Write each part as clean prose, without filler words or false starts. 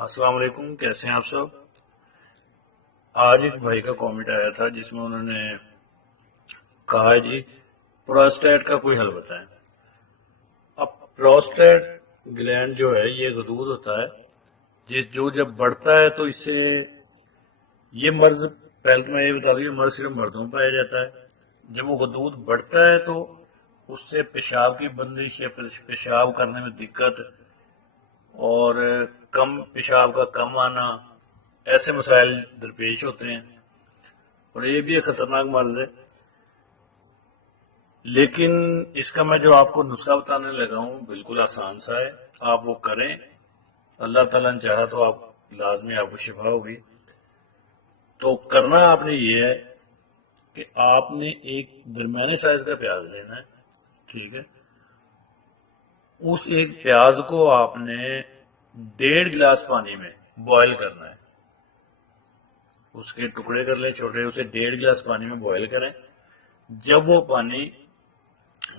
السلام علیکم، کیسے ہیں آپ سب؟ آج ایک بھائی کا کامنٹ آیا تھا جس میں انہوں نے کہا ہے جی پروسٹیٹ کا کوئی حل بتائیں۔ اب پروسٹیٹ گلینڈ جو ہے یہ غدود ہوتا ہے جو جب بڑھتا ہے تو اس سے یہ مرض، پہلے تو میں یہ بتا دوں یہ مرض صرف مردوں میں پایا جاتا ہے۔ جب وہ غدود بڑھتا ہے تو اس سے پیشاب کی بندش یا پیشاب کرنے میں دقت اور کم پیشاب کا کم آنا، ایسے مسائل درپیش ہوتے ہیں اور یہ بھی ایک خطرناک مرض ہے۔ لیکن اس کا میں جو آپ کو نسخہ بتانے لگا ہوں بالکل آسان سا ہے، آپ وہ کریں، اللہ تعالیٰ نے چاہا تو آپ لازمی آپ کو شفا ہوگی۔ تو کرنا آپ نے یہ ہے کہ آپ نے ایک درمیانے سائز کا پیاز لینا ہے، ٹھیک ہے؟ اس ایک پیاز کو آپ نے 1.5 گلاس پانی میں بوائل کرنا ہے، اس کے ٹکڑے کر لیں چھوٹے، اسے 1.5 گلاس پانی میں بوائل کریں۔ جب وہ پانی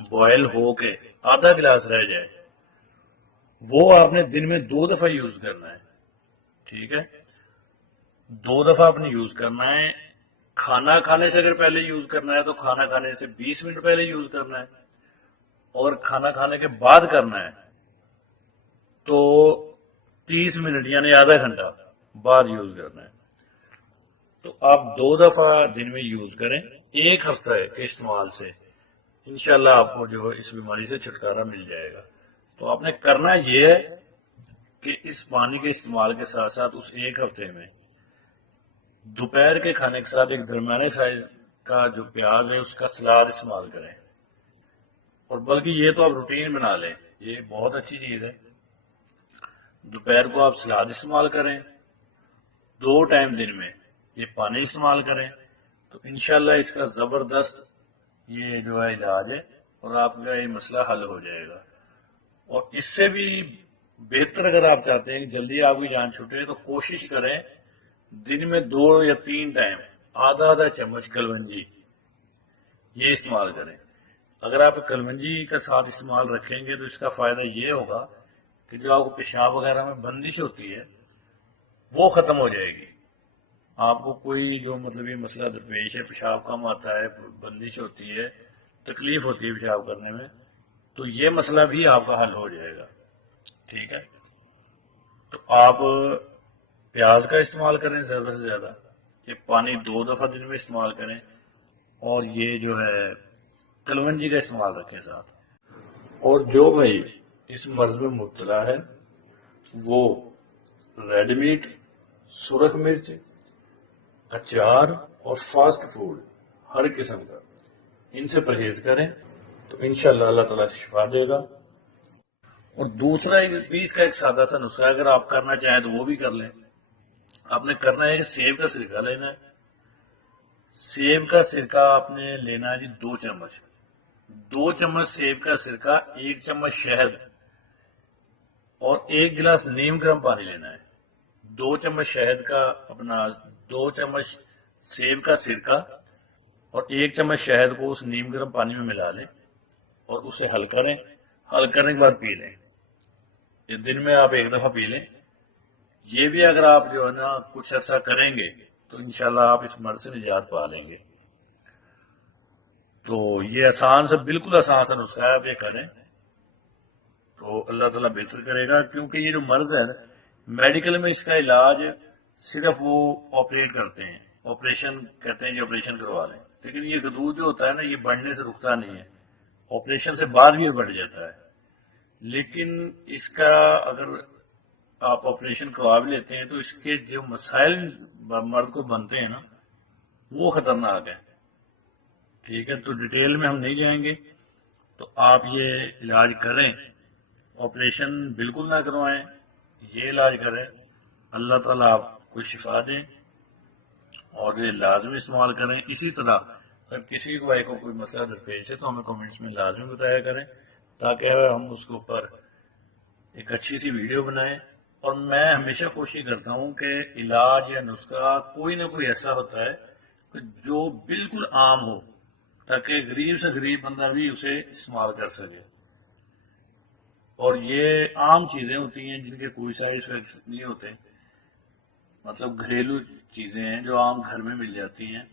بوائل ہو کے آدھا گلاس رہ جائے وہ آپ نے دن میں 2 دفعہ یوز کرنا ہے، ٹھیک ہے؟ 2 دفعہ آپ نے یوز کرنا ہے۔ کھانا کھانے سے اگر پہلے یوز کرنا ہے تو کھانا کھانے سے 20 منٹ پہلے یوز کرنا ہے، اور کھانا کھانے کے بعد کرنا ہے تو 30 منٹ یعنی آدھا گھنٹہ بعد یوز کرنا ہے۔ تو آپ 2 دفعہ دن میں یوز کریں، ایک ہفتہ کے استعمال سے انشاءاللہ آپ کو جو اس بیماری سے چھٹکارا مل جائے گا۔ تو آپ نے کرنا یہ ہے کہ اس پانی کے استعمال کے ساتھ ساتھ اس ایک ہفتے میں دوپہر کے کھانے کے ساتھ ایک درمیانے سائز کا جو پیاز ہے اس کا سلاد استعمال کریں، اور بلکہ یہ تو آپ روٹین بنا لیں، یہ بہت اچھی چیز ہے۔ دوپہر کو آپ سلاد استعمال کریں، 2 ٹائم دن میں یہ پانی استعمال کریں، تو انشاءاللہ اس کا زبردست یہ جو ہے علاج ہے اور آپ کا یہ مسئلہ حل ہو جائے گا۔ اور اس سے بھی بہتر اگر آپ چاہتے ہیں کہ جلدی آپ کی جان چھوٹے تو کوشش کریں دن میں 2 یا 3 ٹائم آدھا آدھا چمچ کلونجی یہ استعمال کریں۔ اگر آپ کلونجی کا ساتھ استعمال رکھیں گے تو اس کا فائدہ یہ ہوگا کہ جو آپ کو پیشاب وغیرہ میں بندش ہوتی ہے وہ ختم ہو جائے گی۔ آپ کو کوئی جو یہ مسئلہ درپیش ہے، پیشاب کم آتا ہے، بندش ہوتی ہے، تکلیف ہوتی ہے پیشاب کرنے میں، تو یہ مسئلہ بھی آپ کا حل ہو جائے گا، ٹھیک ہے؟ تو آپ پیاز کا استعمال کریں زیادہ سے زیادہ، یہ پانی 2 دفعہ دن میں استعمال کریں، اور یہ جو ہے کلونجی کا استعمال رکھیں ساتھ۔ اور جو بھائی اس مرض میں مبتلا ہے وہ ریڈ میٹ، سرخ مرچ، اچار اور فاسٹ فوڈ ہر قسم کا ان سے پرہیز کریں تو انشاءاللہ اللہ تعالیٰ شفا دے گا۔ اور دوسرا اس کا ایک سادہ سا نسخہ اگر آپ کرنا چاہیں تو وہ بھی کر لیں۔ آپ نے کرنا ہے کہ سیب کا سرکہ لینا ہے، سیب کا سرکہ آپ نے لینا ہے جی 2 چمچ، 2 چمچ سیب کا سرکہ، 1 چمچ شہد اور 1 گلاس نیم گرم پانی لینا ہے۔ 2 چمچ شہد کا اپنا، 2 چمچ سیب کا سرکہ اور 1 چمچ شہد کو اس نیم گرم پانی میں ملا لیں اور اسے حل کریں، حل کرنے کے بعد پی لیں۔ یہ دن میں آپ 1 دفعہ پی لیں۔ یہ بھی اگر آپ جو ہے نا کچھ عرصہ کریں گے تو انشاءاللہ آپ اس مرض سے نجات پا لیں گے۔ تو یہ آسان سا، بالکل آسان سا نسخہ ہے، آپ یہ کریں تو اللہ تعالیٰ بہتر کرے گا، کیونکہ یہ جو مرض ہے میڈیکل میں اس کا علاج صرف وہ آپریٹ کرتے ہیں، آپریشن کہتے ہیں جی آپریشن کروا لیں، لیکن یہ غدود جو ہوتا ہے نا یہ بڑھنے سے رکتا نہیں ہے، آپریشن سے بعد بھی یہ بڑھ جاتا ہے۔ لیکن اس کا اگر آپ آپریشن کروا بھی لیتے ہیں تو اس کے جو مسائل مرد کو بنتے ہیں نا وہ خطرناک ہیں، ٹھیک ہے؟ تو ڈیٹیل میں ہم نہیں جائیں گے، تو آپ یہ علاج کریں، آپریشن بالکل نہ کروائیں، یہ علاج کریں، اللہ تعالیٰ آپ کو شفا دیں اور یہ لازمی استعمال کریں۔ اسی طرح اگر کسی بھائی کو کوئی مسئلہ درپیش ہے تو ہمیں کمنٹس میں لازمی بتایا کریں تاکہ ہم اس کے اوپر ایک اچھی سی ویڈیو بنائیں۔ اور میں ہمیشہ کوشش کرتا ہوں کہ علاج یا نسخہ کوئی نہ کوئی ایسا ہوتا ہے کہ جو بالکل عام ہو تاکہ غریب سے غریب بندہ بھی اسے استعمال کر سکے۔ اور یہ عام چیزیں ہوتی ہیں جن کے کوئی سائڈ افیکٹس نہیں ہوتے، مطلب گھریلو چیزیں ہیں جو عام گھر میں مل جاتی ہیں.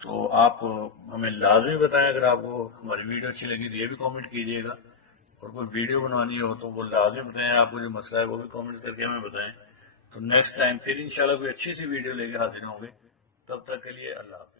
تو آپ ہمیں لازمی بتائیں. اگر آپ کو ہماری ویڈیو اچھی لگی تو یہ بھی کامنٹ کیجیے گا, اور کوئی ویڈیو بنوانی ہو تو وہ لازمی بتائیں. آپ کو جو مسئلہ ہے وہ بھی کامنٹ کر کے ہمیں بتائیں. تو نیکسٹ ٹائم پھر انشاءاللہ کوئی اچھی سی ویڈیو لے کے حاضر ہوں گے. تب تک کے لیے اللہ حافظ.